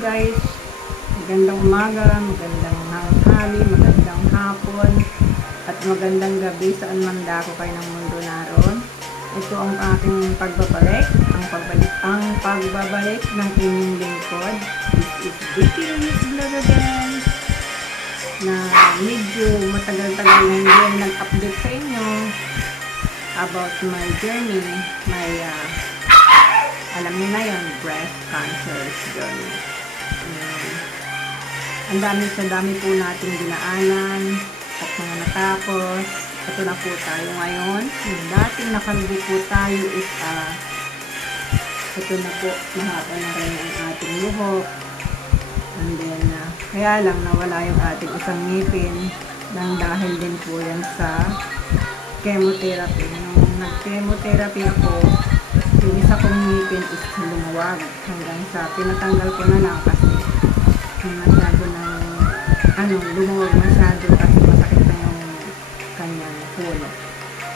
guys, magandang umaga, magandang tanghali, magandang hapon, at magandang gabi saan man dako kayo ng mundo naroon. Ito ang aking pagbabalik, ang pagbabalik ng inyong lingkod. This is Vicky Ruiz Vlog again, na medyo matagal-tagal na hindi nag-update sa inyo about my journey, alam niyo na yun, breast cancer journey. Ang dami po nating dinaanan at mga natapos. Ito na po tayo ngayon. Yung dating nakalbo po tayo is ito na po, mahaba na rin ang ating luhok. And then, kaya lang nawala yung ating isang ngipin nang dahil din po yan sa chemotherapy. Nung nag-chemotherapy ako, yung isa kong ngipin is lumuwag hanggang sa pinatanggal ko na lang kasi masyado ng lumuwag masyado kasi masakit na yung kanyang puno.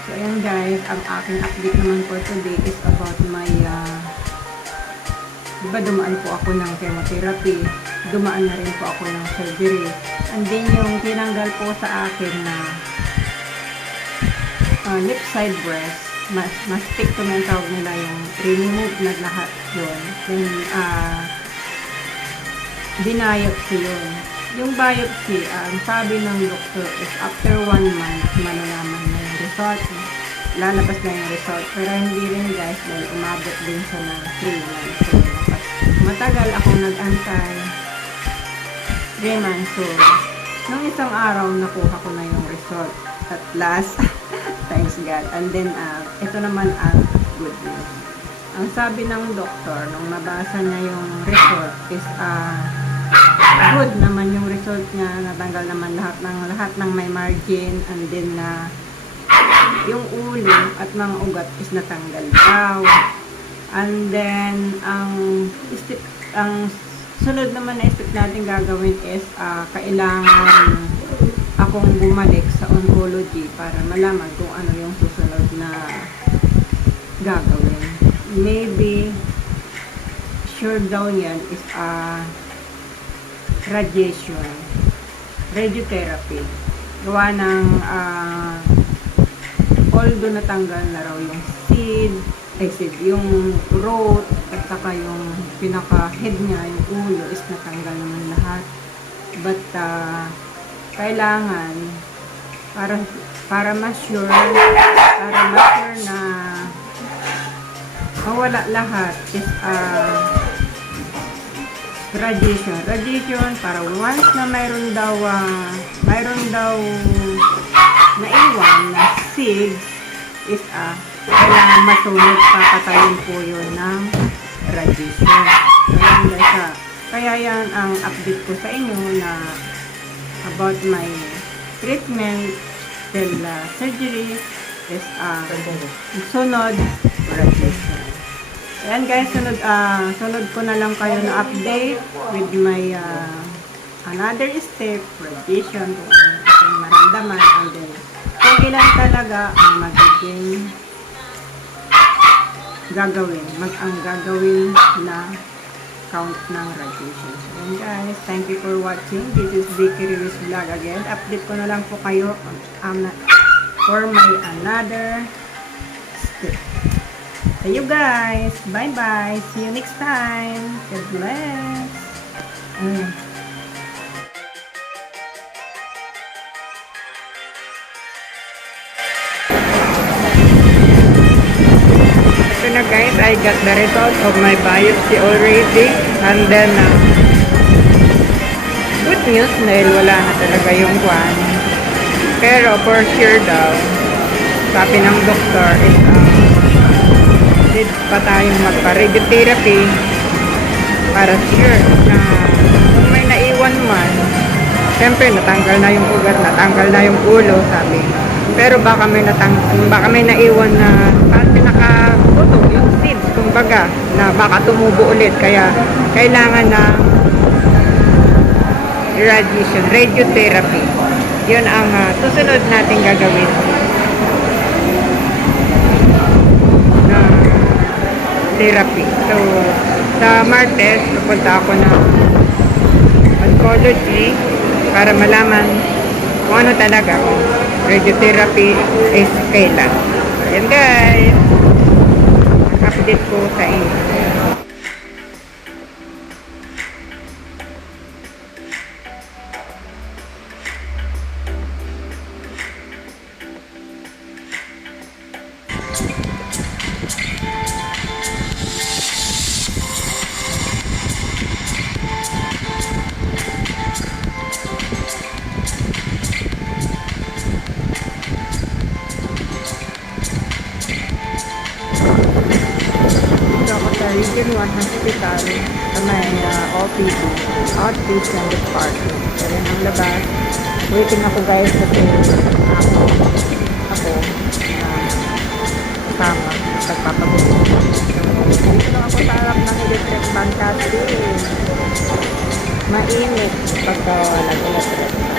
So ayan guys, ang aking update naman for today is about my diba dumaan po ako ng chemotherapy, dumaan na rin po ako ng surgery, and then yung tinanggal po sa akin na left side breast, mastectomy ang tawag nila, yung remove na lahat yun. Then, biopsy yun. Yung biopsy, ang sabi ng doctor is after 1 month, malalaman na yung result. Lalabas na yung result. Pero hindi rin guys, dahil umabot din siya ng 3 months. So, matagal akong nag-antay. 3 months. So, nung isang araw, nakuha ko na yung result. At last, thanks God. And then, ito naman ang good news. Ang sabi ng doktor, nung nabasa niya yung result, is good naman yung result niya. Natanggal naman lahat ng may margin. And then, yung ulo at mga ugat is natanggal daw. And then, ang sunod naman na step natin gagawin is kailangan akong bumalik sa oncology para malaman kung ano yung susunod na gagawin. Maybe sure daw yan is radiotherapy. Gawa ng although natanggal na raw yung yung root at saka yung pinaka-head niya, yung ulo is natanggal naman lahat. But kailangan para ma-sure na mawala lahat is radiation para once na mayroon daw naiwan na seeds is kailangan masunod, papatayin po yun ng radiation. Kaya yan ang update ko sa inyo na about my treatment till surgery is sunod radiation. Ayan guys, sunod ko na lang kayo na update with my another step, radiation, kung ano aking maramdaman, and then kung ilan talaga ang magiging gagawin na count ng radiation. So yun guys, thank you for watching. This is Vicky Ruiz Vlog again. Update ko na lang po kayo for my another step. So you guys, bye bye. See you next time. God bless. So na guys, I got the result of my biopsy already, and then good news dahil wala na talaga yung kwan, pero for sure daw sabi ng doktor is need pa tayong magpa-radiotherapy para sure na kung may naiwan man, syempre natanggal na yung ugat, natanggal na yung ulo, sabi. Pero baka may naiwan na pinakabuto, yung seeds, kumbaga, na baka tumubo ulit. Kaya, kailangan na radiotherapy. Yun ang susunod natin gagawin. Na therapy. So, sa Martes, pupunta ako na oncology para malaman kung ano talaga kung radiotherapy is kailan. So, ayan guys. Update ko sa inyo. Sa Region 1 Hospital sa may OPD, Outpatient Department. So, yun ang labas. Waiting ako guys kasi ako kasama pagpapagulo. So, dito ako sa harap ng electric fan kasi mainit pagka nag-electric.